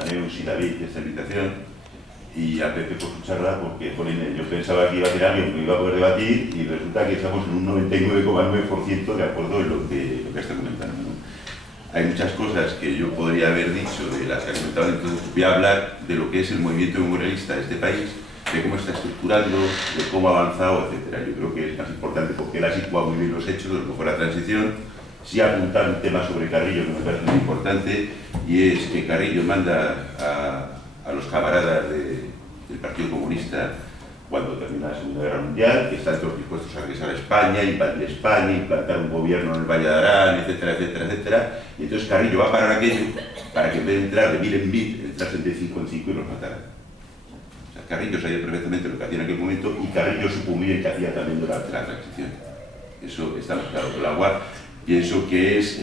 a Neus y David esta invitación y a Pepe por su charla, porque joder, yo pensaba que iba a tener alguien que iba a poder debatir y resulta que estamos en un 99,9% de acuerdo en lo que está comentando, ¿no? Hay muchas cosas que yo podría haber dicho de las que ha comentado, entonces voy a hablar de lo que es el movimiento memorialista de este país, de cómo está estructurando, de cómo ha avanzado, etc. Yo creo que es más importante porque él ha situado muy bien los hechos de lo que fue la transición. Sí ha apuntado un tema sobre Carrillo que me parece muy importante, y es que Carrillo manda a los camaradas del Partido Comunista cuando termina la Segunda Guerra Mundial, que están todos dispuestos a regresar a España, invadir España, implantar un gobierno en el Valle de Arán, etcétera, etcétera, etcétera. Y entonces Carrillo va a parar aquello para que en vez de entrar de mil en mil, entrasen de 5 en 5 y los mataran. O sea, Carrillo sabía perfectamente lo que hacía en aquel momento, y Carrillo supo muy bien que hacía también durante la transición. Eso está más claro que el agua. Pienso que es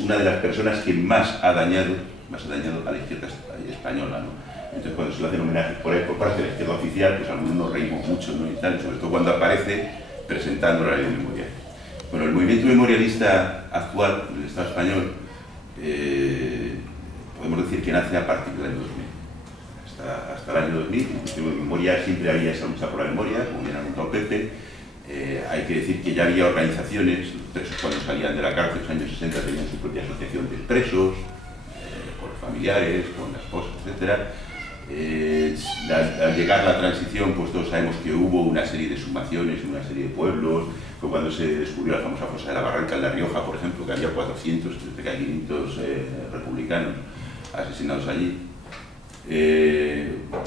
una de las personas que más ha dañado a la izquierda española, ¿no? Entonces, cuando se le hacen homenajes por parte de la izquierda oficial, pues algunos nos reímos mucho, ¿no? Y tal, sobre todo cuando aparece presentando la ley de memoria. Bueno, el movimiento memorialista actual en el Estado español, podemos decir que nace a partir del año 2000. Hasta el año 2000, en memoria siempre había esa lucha por la memoria, como bien ha contado Pepe. Hay que decir que ya había organizaciones, los presos cuando salían de la cárcel en los años 60 tenían su propia asociación de presos, con los familiares, con las esposas, etc. Al llegar la transición, pues todos sabemos que hubo una serie de sumaciones, una serie de pueblos. Fue cuando se descubrió la famosa fosa de la Barranca en La Rioja, por ejemplo, que había 400, cerca de 500 republicanos asesinados allí.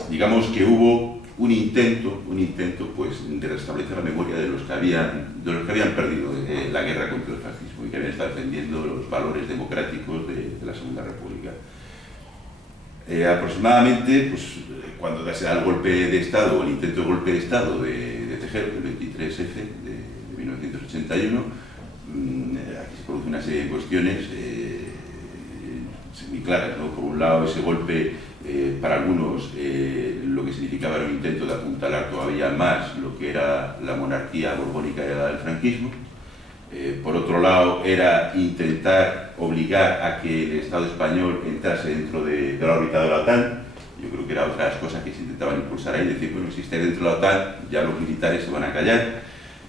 Digamos que hubo un intento pues, de restablecer la memoria de los que habían perdido la guerra contra el fascismo y que habían estado defendiendo los valores democráticos de la Segunda República. Aproximadamente, pues, cuando se da el golpe de Estado, o el intento de golpe de Estado de Tejero, el 23F de 1981, aquí se produce una serie de cuestiones muy claras, ¿no? Por un lado, ese golpe, para algunos, lo que significaba era un intento de apuntalar todavía más lo que era la monarquía borbónica heredada del franquismo. Por otro lado, era intentar obligar a que el Estado español entrase dentro de la órbita de la OTAN. Yo creo que eran otras cosas que se intentaban impulsar ahí, decir, bueno, si estáis dentro de la OTAN, ya los militares se van a callar.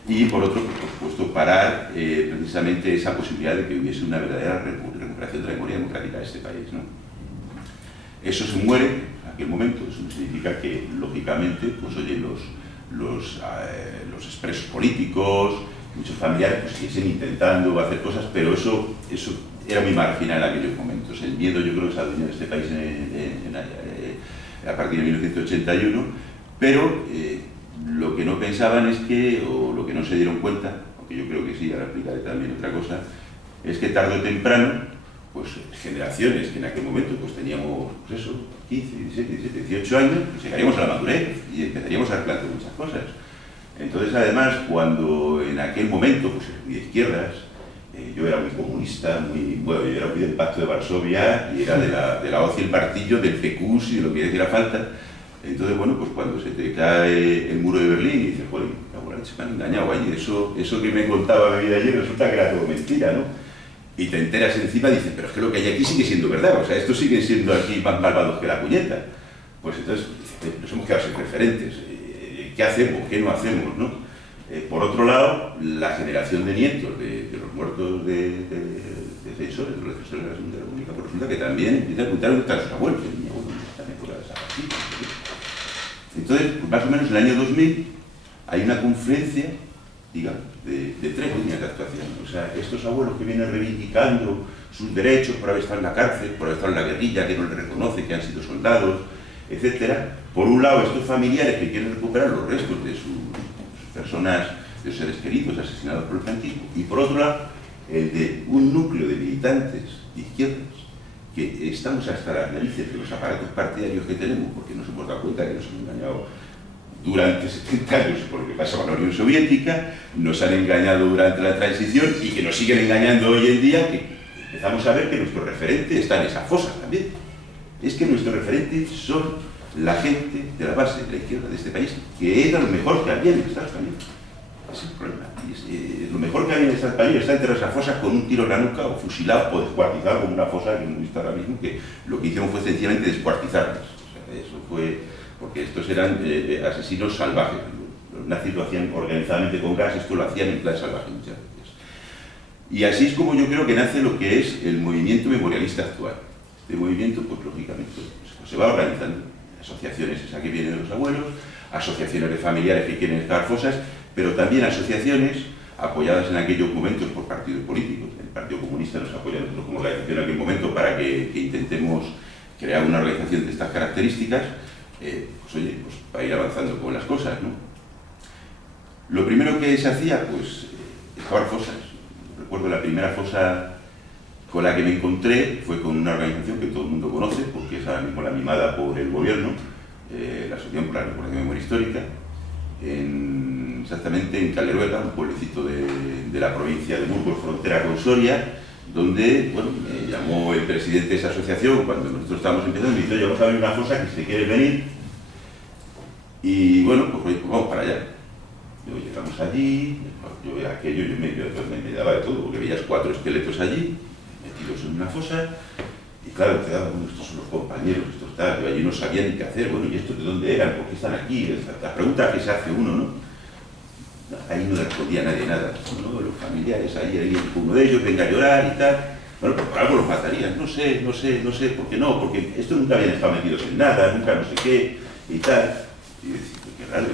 Y por otro, pues, por supuesto, parar precisamente esa posibilidad de que hubiese una verdadera recuperación de la memoria democrática de este país, ¿no? Eso se muere en aquel momento. Eso no significa que, lógicamente, pues oye, los expresos políticos, muchos familiares, pues siguiesen intentando hacer cosas, pero eso era muy marginal en aquellos momentos. El miedo, yo creo que se adueñó de este país a partir de 1981, pero lo que no pensaban es que, o lo que no se dieron cuenta, aunque yo creo que sí, ahora explicaré también otra cosa, es que tarde o temprano, pues generaciones que en aquel momento pues teníamos, pues eso, 15, 17, 17, 18 años, pues llegaríamos a la madurez y empezaríamos a replantear muchas cosas. Entonces, además, cuando en aquel momento, pues de izquierdas, yo era muy comunista, yo era muy del Pacto de Varsovia y era de la hoz y el martillo, del PQS y de lo que hiciera falta. Entonces, bueno, pues cuando se te cae el muro de Berlín y dices, joder, me han engañado allí, eso que me contaba mi vida ayer resulta que era todo mentira, ¿no? Y te enteras encima y dices, pero es que lo que hay aquí sigue siendo verdad, o sea, estos siguen siendo aquí más malvados que la puñeta. Pues entonces, nos hemos quedado sin referentes. ¿Qué hacemos? ¿Qué no hacemos? ¿No? Por otro lado, la generación de nietos de los muertos de defensores, de los defensores de la Segunda República, pues resulta que también empiezan a contar dónde están sus abuelos. Mi abuelo también fue así. Entonces, pues más o menos en el año 2000 hay una confluencia, digamos, de tres líneas de actuación. O sea, estos abuelos que vienen reivindicando sus derechos por haber estado en la cárcel, por haber estado en la guerrilla, que no les reconoce, que han sido soldados, etcétera. Por un lado, estos familiares que quieren recuperar los restos de sus personas, de sus seres queridos asesinados por el franquismo, y por otro lado, el de un núcleo de militantes de izquierdas que estamos hasta las narices de los aparatos partidarios que tenemos, porque nos hemos dado cuenta que nos han engañado durante 70 años por lo que pasaba en la Unión Soviética, nos han engañado durante la transición y que nos siguen engañando hoy en día, que empezamos a ver que nuestro referente está en esa fosa también. Es que nuestros referentes son la gente de la base de la izquierda de este país, que era lo mejor que había en el Estado español. Es el problema. Lo mejor que hay en este país está entre esas fosas con un tiro en la nuca o fusilado o descuartizado como una fosa que hemos visto ahora mismo, que lo que hicieron fue sencillamente descuartizarlas. O sea, eso fue porque estos eran asesinos salvajes. Los nazis lo hacían organizadamente con gas, esto lo hacían en plan salvaje muchas veces. Y así es como yo creo que nace lo que es el movimiento memorialista actual. Este movimiento, pues lógicamente, pues, se va organizando. Asociaciones, esa que vienen de los abuelos, asociaciones de familiares que quieren excavar fosas, pero también asociaciones apoyadas en aquellos momentos por partidos políticos. El Partido Comunista nos apoya a nosotros como organización en aquel momento para que intentemos crear una organización de estas características, pues oye, pues para ir avanzando con las cosas, ¿no? Lo primero que se hacía, pues, excavar fosas. Recuerdo la primera fosa con la que me encontré fue con una organización que todo el mundo conoce, porque es ahora mismo la mimada por el gobierno, la Asociación por la Recuperación de Memoria Histórica, exactamente en Caleruega, un pueblecito de la provincia de Burgos, frontera con Soria, donde, bueno, me llamó el presidente de esa asociación cuando nosotros estábamos empezando y me dijo: oye, vamos a abrir una fosa, que si te quieres venir. Y bueno, pues vamos para allá. Llegamos allí, yo veía aquello, yo me daba de todo, porque veías 4 esqueletos allí, metidos en una fosa, y claro, te daban, bueno, estos son los compañeros, estos tal, yo allí no sabía ni qué hacer, bueno, ¿y estos de dónde eran? ¿Por qué están aquí? Las preguntas que se hace uno, ¿no? Ahí no le respondía a nadie nada, ¿no? Los familiares, ahí uno de ellos venga a llorar y tal, bueno, pues por algo los matarían, no sé, ¿por qué no? Porque estos nunca habían estado metidos en nada, nunca no sé qué, y tal. Y yo decía, qué raro,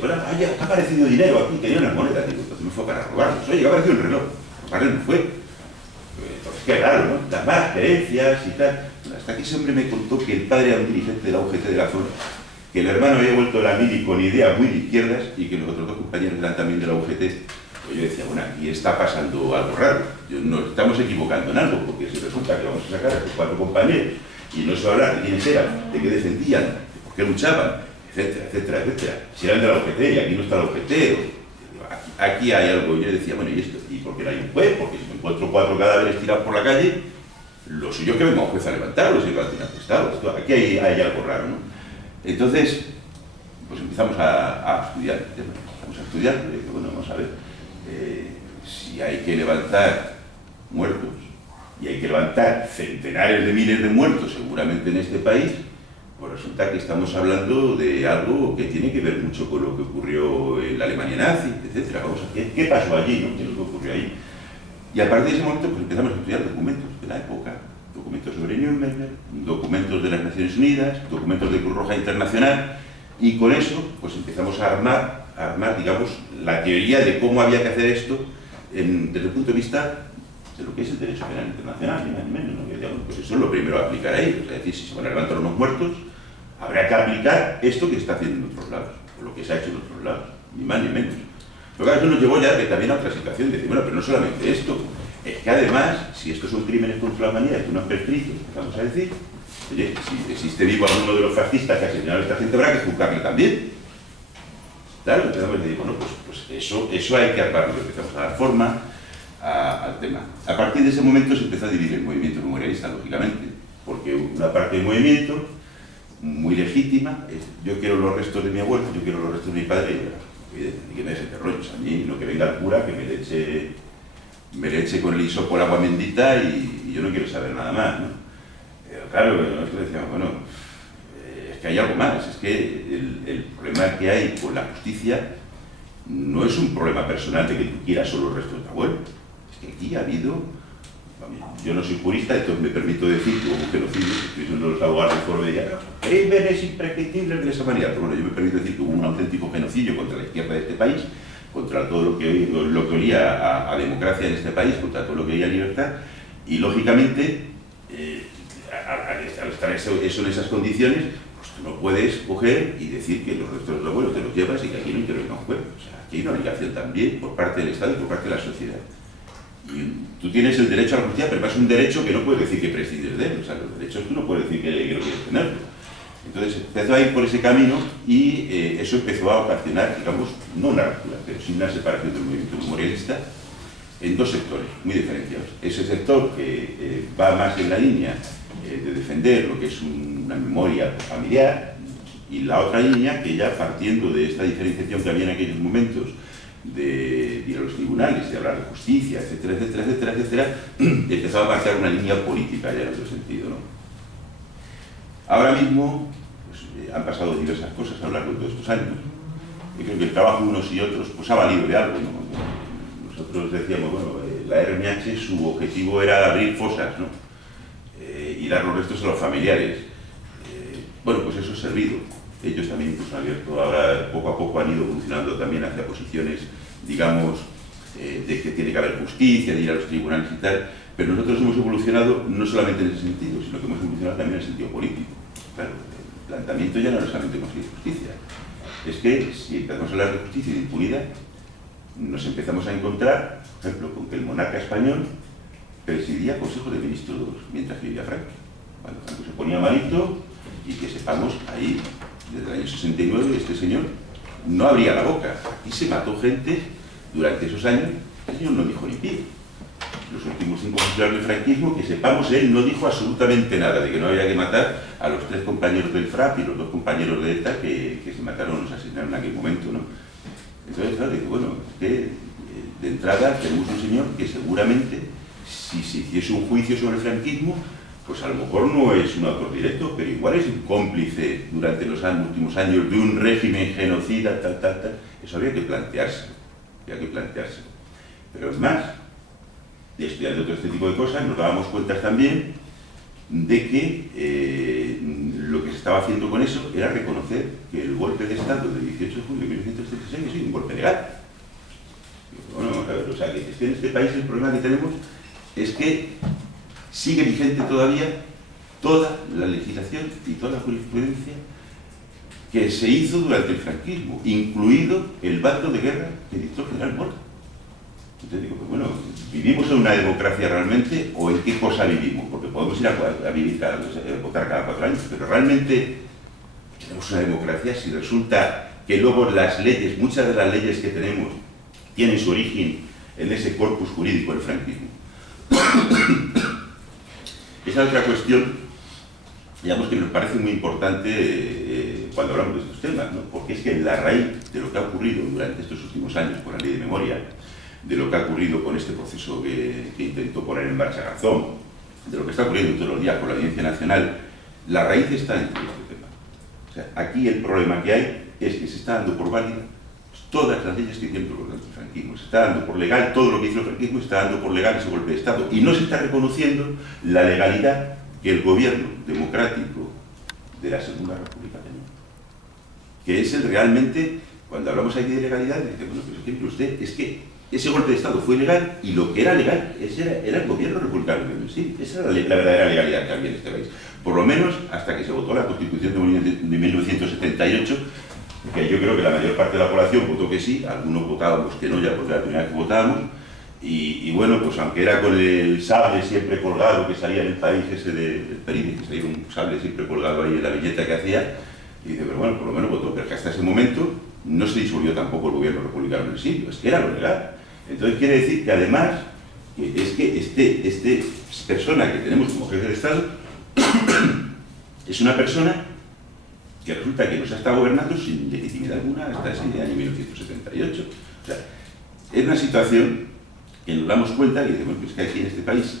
bueno, ha aparecido dinero aquí, tenía unas monedas, digo, entonces me fue para robarlos. Oye, ha aparecido el reloj, robarles no fue. Entonces, qué raro, ¿no? Las malas creencias y tal. Hasta que ese hombre me contó que el padre era un dirigente de la UGT de la zona, que el hermano había vuelto a la mili con ideas muy de izquierdas y que los otros 2 compañeros eran también de la UGT. Pues yo decía, bueno, aquí está pasando algo raro. Nos estamos equivocando en algo, porque si resulta que vamos a sacar a estos 4 compañeros y no se va a hablar de quiénes eran, de qué defendían, de por qué luchaban, etcétera, etcétera, etcétera. Si eran de la UGT y aquí no está la UGT, aquí hay algo. Y yo decía, bueno, ¿y esto? ¿Y por qué no hay un juez? Porque si me encuentro 4 cadáveres tirados por la calle, lo suyo es que venga un juez a levantarlos y levanten atestados. Aquí hay algo raro, ¿no? Entonces, pues empezamos a estudiar el tema. Vamos a estudiar, bueno, vamos a ver, si hay que levantar muertos, y hay que levantar centenares de miles de muertos seguramente en este país, pues resulta que estamos hablando de algo que tiene que ver mucho con lo que ocurrió en la Alemania nazi, etcétera. Vamos a ver, ¿qué pasó allí, no? ¿Qué es lo que ocurrió ahí? Y a partir de ese momento, pues empezamos a estudiar documentos de la época, documentos sobre Nürnberg, documentos de las Naciones Unidas, documentos de Cruz Roja Internacional, y con eso, pues empezamos a armar, digamos, la teoría de cómo había que hacer esto desde el punto de vista de lo que es el derecho penal internacional, ni más ni menos, ¿no? Digamos, pues eso es lo primero a aplicar ahí. O sea, es decir, si se van a levantar unos muertos, habrá que aplicar esto que se está haciendo en otros lados, o lo que se ha hecho en otros lados, ni más ni menos. Lo que eso nos llevó ya también a otra situación, de decir, bueno, pero no solamente esto, es que además, si estos son crímenes contra la humanidad que no han prescrito, vamos a decir, oye, si existe vivo alguno de los fascistas que ha asesinado a esta gente, habrá que juzgarle también. Claro, empezamos a decir, bueno, pues eso hay que armarlo, empezamos a dar forma al tema. A partir de ese momento se empezó a dividir el movimiento memorialista, lógicamente, porque una parte del movimiento, muy legítima, es: yo quiero los restos de mi abuelo, yo quiero los restos de mi padre, y que me deje rollos a mí, no que venga el cura, que me le eche con el hisopo el agua bendita y yo no quiero saber nada más, ¿no? Claro, nosotros decíamos, bueno, es que hay algo más, es que el problema que hay con la justicia no es un problema personal de que tú quieras solo los restos de tu abuelo. Que aquí ha habido, yo no soy jurista, entonces me permito decir que hubo un genocidio, estoy uno de los abogados del foro de ella, crímenes imprescriptibles de esa manera, pero bueno, yo me permito decir que hubo un auténtico genocidio contra la izquierda de este país, contra todo lo que olía a democracia en este país, contra todo lo que olía a libertad, y lógicamente, al estar eso en esas condiciones, pues tú no puedes coger y decir que los restos de los abuelos te los llevas y que aquí no intervenga un juez. O sea, aquí hay una obligación también por parte del Estado y por parte de la sociedad. Y tú tienes el derecho a la justicia, pero es un derecho que no puedes decir que prescindes de él. O sea, los derechos tú no puedes decir que no quieres tenerlo. Entonces empezó a ir por ese camino y eso empezó a ocasionar, digamos, no una ruptura, pero sí una separación del movimiento memorialista en 2 sectores muy diferenciados. Ese sector que va más en la línea de defender lo que es una memoria familiar, y la otra línea que ya partiendo de esta diferenciación que había en aquellos momentos de ir a los tribunales, de hablar de justicia, etcétera, etcétera, etcétera, etcétera, empezaba a marcar una línea política ya en otro sentido, ¿no? Ahora mismo pues, han pasado diversas cosas a lo largo de todos estos años. Yo creo que el trabajo de unos y otros pues, ha valido de algo, ¿no? Nosotros decíamos, bueno, la RMH su objetivo era abrir fosas, ¿no? Y dar los restos a los familiares. Bueno, pues eso ha servido. Ellos también pues, han abierto, ahora poco a poco han ido evolucionando también hacia posiciones, digamos, de que tiene que haber justicia, de ir a los tribunales y tal, pero nosotros hemos evolucionado no solamente en ese sentido, sino que hemos evolucionado también en el sentido político. Claro, el planteamiento ya no es solamente conseguir justicia, es que si empezamos a hablar de justicia y de impunidad, nos empezamos a encontrar, por ejemplo, con que el monarca español presidía Consejo de Ministros mientras vivía Franco. Cuando Franco se ponía malito, y que sepamos, ahí, desde el año 69, este señor no abría la boca. Aquí se mató gente durante esos años, el señor no dijo ni pie. Los últimos 5 años del franquismo, que sepamos, él no dijo absolutamente nada, de que no había que matar a los 3 compañeros del FRAP y los 2 compañeros de ETA que se mataron o se asesinaron en aquel momento, ¿no? Entonces, claro, dice, bueno, es que de entrada tenemos un señor que seguramente, si se hiciese un juicio sobre el franquismo, pues a lo mejor no es un autor directo, pero igual es un cómplice durante los últimos años de un régimen genocida, tal, tal, tal. Eso había que planteárselo, Pero es más, estudiando todo este tipo de cosas, nos dábamos cuenta también de que lo que se estaba haciendo con eso era reconocer que el golpe de Estado del 18 de julio de 1936 es un golpe legal. Bueno, vamos a ver, o sea, que es que en este país el problema que tenemos es que sigue vigente todavía toda la legislación y toda la jurisprudencia que se hizo durante el franquismo, incluido el bando de guerra que dictó el general Mora. Entonces digo, pues bueno, ¿vivimos en una democracia realmente o en qué cosa vivimos? Porque podemos ir a vivir a votar cada 4 años, pero realmente tenemos una democracia si resulta que luego las leyes, muchas de las leyes que tenemos, tienen su origen en ese corpus jurídico del franquismo. Esa otra cuestión, digamos que nos parece muy importante cuando hablamos de estos temas, ¿no? Porque es que la raíz de lo que ha ocurrido durante estos últimos años con la ley de memoria, de lo que ha ocurrido con este proceso que intentó poner en marcha Garzón, de lo que está ocurriendo todos los días con la Audiencia Nacional, la raíz está en todo este tema. O sea, aquí el problema que hay es que se está dando por válida todas las leyes que tienen durante el franquismo. Se está dando por legal todo lo que hizo el franquismo, está dando por legal ese golpe de Estado. Y no se está reconociendo la legalidad que el gobierno democrático de la Segunda República tenía. Que es el realmente, cuando hablamos aquí de legalidad, dice, bueno, pues ejemplo usted, es que ese golpe de Estado fue ilegal y lo que era legal era el gobierno republicano. Sí, esa era la verdadera legalidad que había en este país. Por lo menos hasta que se votó la Constitución de 1978, que yo creo que la mayor parte de la población votó que sí, algunos votábamos que no, ya porque era la primera vez que votábamos, y bueno, pues aunque era con el sable siempre colgado que salía en el país ese del Perine, que salía un sable siempre colgado ahí en la viñeta que hacía, y dice, pero bueno, por lo menos votó, pero que hasta ese momento no se disolvió tampoco el gobierno republicano en el siglo, es que era lo legal. Entonces quiere decir que además, es que esta persona que tenemos como jefe de Estado es una persona que resulta que nos ha estado gobernando sin legitimidad alguna hasta ese año 1978. O sea, es una situación que nos damos cuenta y decimos pues que aquí en este país,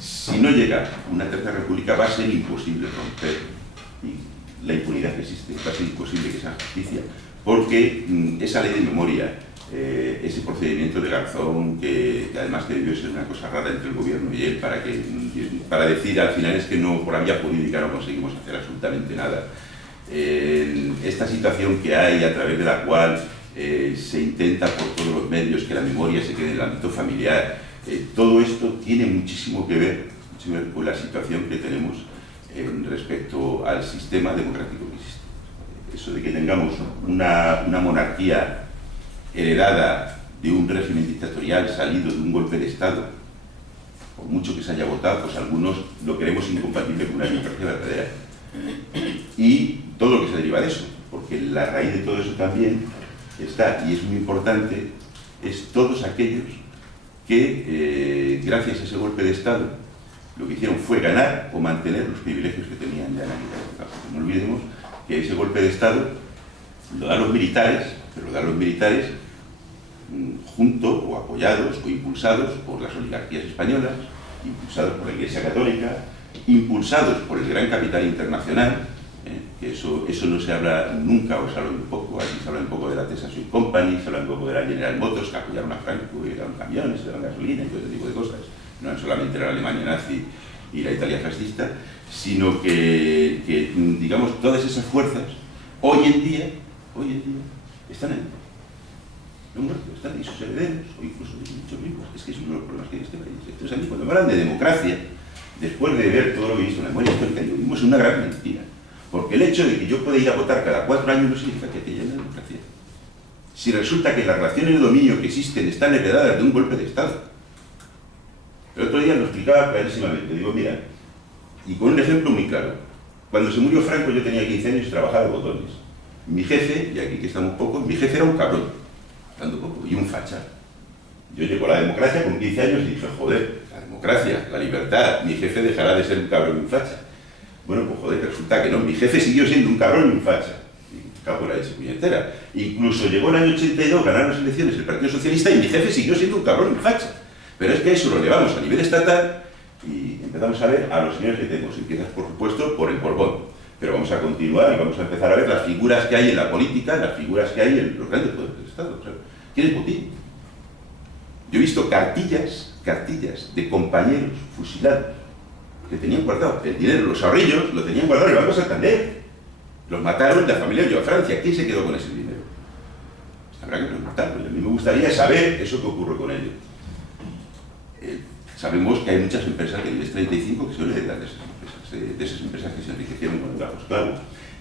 si no llega una tercera república, va a ser imposible romper la impunidad que existe, va a ser imposible que sea justicia, porque esa ley de memoria, ese procedimiento de Garzón, que además que debió ser una cosa rara entre el gobierno y él, para decir al final es que no, por la vía jurídica no conseguimos hacer absolutamente nada. Esta situación que hay a través de la cual se intenta por todos los medios que la memoria se quede en el ámbito familiar, todo esto tiene muchísimo que ver con la situación que tenemos respecto al sistema democrático que existe. Eso de que tengamos una monarquía heredada de un régimen dictatorial salido de un golpe de Estado, por mucho que se haya votado, pues algunos lo queremos incompatible con una democracia verdadera. Y todo lo que se deriva de eso, porque la raíz de todo eso también está, y es muy importante, es todos aquellos que, gracias a ese golpe de Estado, lo que hicieron fue ganar o mantener los privilegios que tenían ya en aquella época. No olvidemos que ese golpe de Estado lo dan los militares, pero lo dan los militares junto o apoyados o impulsados por las oligarquías españolas, impulsados por la Iglesia Católica, impulsados por el gran capital internacional, que eso no se habla nunca, o se habla un poco. Aquí se habla un poco de la Texas Oil Company, se habla un poco de la General Motors, que apoyaron a Franco, y daban camiones, daban gasolina y todo ese tipo de cosas. No eran solamente la Alemania nazi y la Italia fascista, sino que digamos, todas esas fuerzas, hoy en día, están ahí. No muertos, están ahí sus herederos, o incluso muchos vivos. Es que es uno de los problemas que hay en este país. Entonces, a mí, cuando me hablan de democracia, después de ver todo lo que he visto en la memoria histórica, yo vivimos una gran mentira. Porque el hecho de que yo pueda ir a votar cada 4 años no significa que haya una democracia. Si resulta que las relaciones de dominio que existen están heredadas de un golpe de Estado. El otro día lo explicaba clarísimamente. Digo, mira, y con un ejemplo muy claro. Cuando se murió Franco yo tenía 15 años y trabajaba de botones. Mi jefe, y aquí que estamos pocos, mi jefe era un cabrón, dando poco, y un facha. Yo llego a la democracia con 15 años y dije, joder, la democracia, la libertad, mi jefe dejará de ser un cabrón y un facha. Bueno, pues joder, resulta que no, mi jefe siguió siendo un cabrón y un facha. Y cago en la leche puñetera. Incluso llegó el año 82, ganaron las elecciones el Partido Socialista y mi jefe siguió siendo un cabrón y un facha. Pero es que eso lo elevamos a nivel estatal y empezamos a ver a los señores que tenemos. Empiezas, por supuesto, por el Borbón. Pero vamos a continuar y vamos a empezar a ver las figuras que hay en la política, las figuras que hay en los grandes poderes del Estado. O sea, ¿quién es Putin? Yo he visto cartillas de compañeros fusilados que tenían guardado el dinero, los ahorrillos, lo tenían guardado en el Banco Santander. Los mataron, la familia llegó a Francia. ¿Quién se quedó con ese dinero? Habrá que preguntarlo. A mí me gustaría saber eso que ocurre con ellos. Sabemos que hay muchas empresas del IBEX 35 que son heredas de esas empresas que se enriquecieron con el bajo esclavo,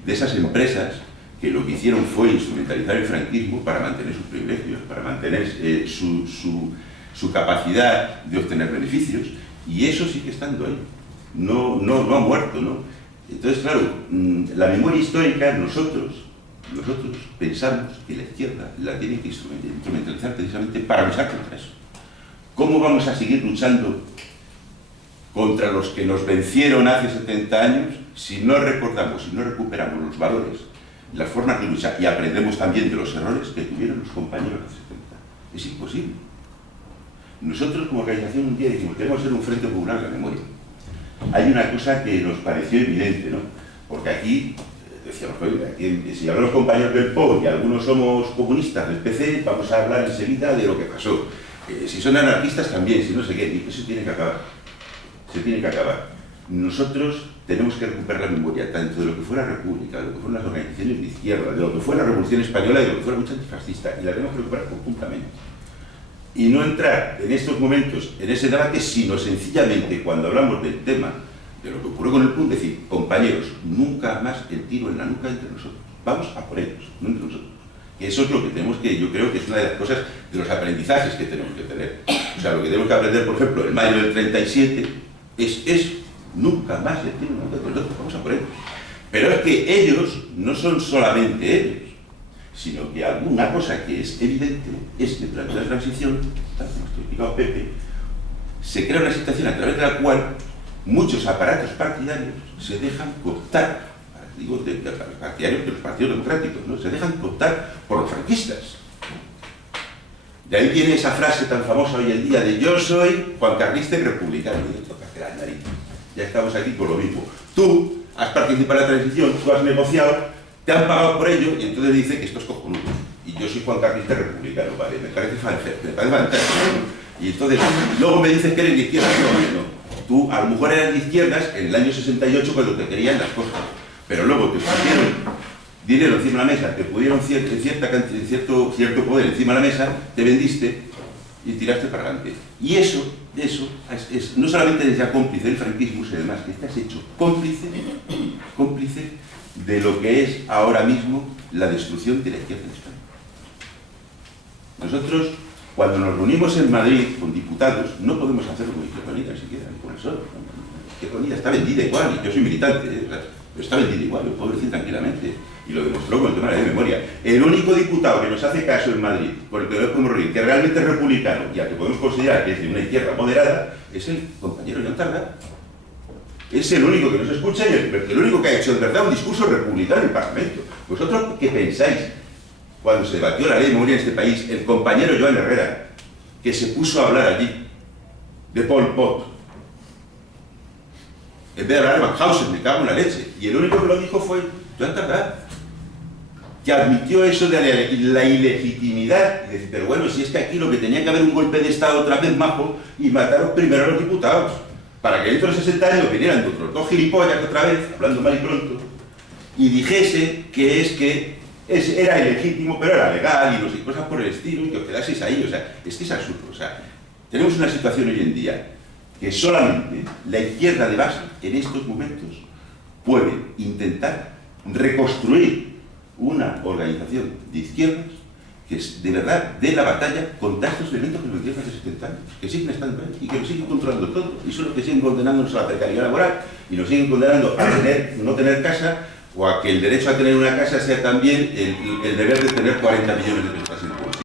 de esas empresas que lo que hicieron fue instrumentalizar el franquismo para mantener sus privilegios, para mantener su capacidad de obtener beneficios, y eso sigue estando ahí. No ha muerto, ¿no? Entonces, claro, la memoria histórica, nosotros pensamos que la izquierda la tiene que instrumentalizar precisamente para luchar contra eso. ¿Cómo vamos a seguir luchando contra los que nos vencieron hace 70 años si no recordamos, si no recuperamos los valores, las formas de lucha y aprendemos también de los errores que tuvieron los compañeros hace 70? Es imposible. Nosotros como organización un día dijimos, queremos ser un frente popular de la memoria. Hay una cosa que nos pareció evidente, ¿no? Porque aquí, decíamos, aquí, si hablamos compañeros del PO y algunos somos comunistas del PC, vamos a hablar enseguida de lo que pasó. Si son anarquistas también, si no sé qué, eso tiene que acabar. Se tiene que acabar. Nosotros tenemos que recuperar la memoria tanto de lo que fue la República, de lo que fueron las organizaciones de izquierda, de lo que fue la Revolución Española y de lo que fue la lucha antifascista, y la tenemos que recuperar conjuntamente. Y no entrar en estos momentos en ese debate, sino sencillamente cuando hablamos del tema de lo que ocurrió con el PUN, decir, compañeros, nunca más el tiro en la nuca entre nosotros. Vamos a por ellos, no entre nosotros. Que eso es lo que tenemos que, yo creo que es una de las cosas, de los aprendizajes que tenemos que tener. O sea, lo que tenemos que aprender, por ejemplo, en mayo del 37, es nunca más el tiro en la nuca entre nosotros, vamos a por ellos. Pero es que ellos no son solamente ellos, sino que alguna cosa que es evidente es que durante la transición, tal como ha explicado Pepe, se crea una situación a través de la cual muchos aparatos partidarios se dejan cooptar, digo, de partidarios de los partidos democráticos, ¿no? Se dejan cooptar por los franquistas. De ahí viene esa frase tan famosa hoy en día de yo soy juancarlista y republicano. Y esto, la nariz. Ya estamos aquí por lo mismo. Tú has participado en la transición, tú has negociado, te han pagado por ello, y entonces dice que esto es cojonudo. Y yo soy juancarlista y republicano, vale, me parece fantástico. Y entonces, luego me dices que eres de izquierdas, no. Tú a lo mejor eras de izquierdas en el año 68 cuando te querían las cosas, pero luego te pusieron dinero encima de la mesa, te pudieron cierto poder encima de la mesa, te vendiste y tiraste para adelante. Y eso es no solamente eres ya cómplice del franquismo, sino además que estás hecho cómplice de lo que es ahora mismo la destrucción de la izquierda en España. Nosotros, cuando nos reunimos en Madrid con diputados, no podemos hacerlo con Izquierda Unida, ni siquiera, ni con el PSOE. Izquierda Unida está vendida igual, y yo soy militante, pero está vendida igual, lo puedo decir tranquilamente, y lo demostró con el tema de la ley de memoria. El único diputado que nos hace caso en Madrid, por el que no podemos reír, que realmente es republicano, y al que podemos considerar que es de una izquierda moderada, es el compañero Joan Tardá. Es el único que nos escucha y el único que ha hecho de verdad un discurso republicano en el Parlamento. ¿Vosotros qué pensáis? cuando se debatió la ley de memoria en este país, el compañero Joan Herrera, que se puso a hablar allí de Pol Pot, en vez de hablar de Mauthausen, me cago en la leche. Y el único que lo dijo fue Joan Tardá, que admitió eso de la ilegitimidad. Y decir, pero bueno, si es que aquí lo que tenía que haber un golpe de Estado otra vez majo y mataron primero a los diputados, para que dentro de 60 años vinieran otros dos gilipollas otra vez, hablando mal y pronto, y dijese que era ilegítimo, pero era legal, y no sé, cosas por el estilo, y que os quedaseis ahí. O sea, es que es absurdo. O sea, tenemos una situación hoy en día que solamente la izquierda de base, en estos momentos, puede intentar reconstruir una organización de izquierdas que de verdad dé la batalla contra estos elementos que nos metieron hace 70 años, que siguen estando ahí y que nos siguen controlando todo, y son los que siguen condenándonos a la precariedad laboral y nos siguen condenando a no tener casa, o a que el derecho a tener una casa sea también el deber de tener 40 millones de personas.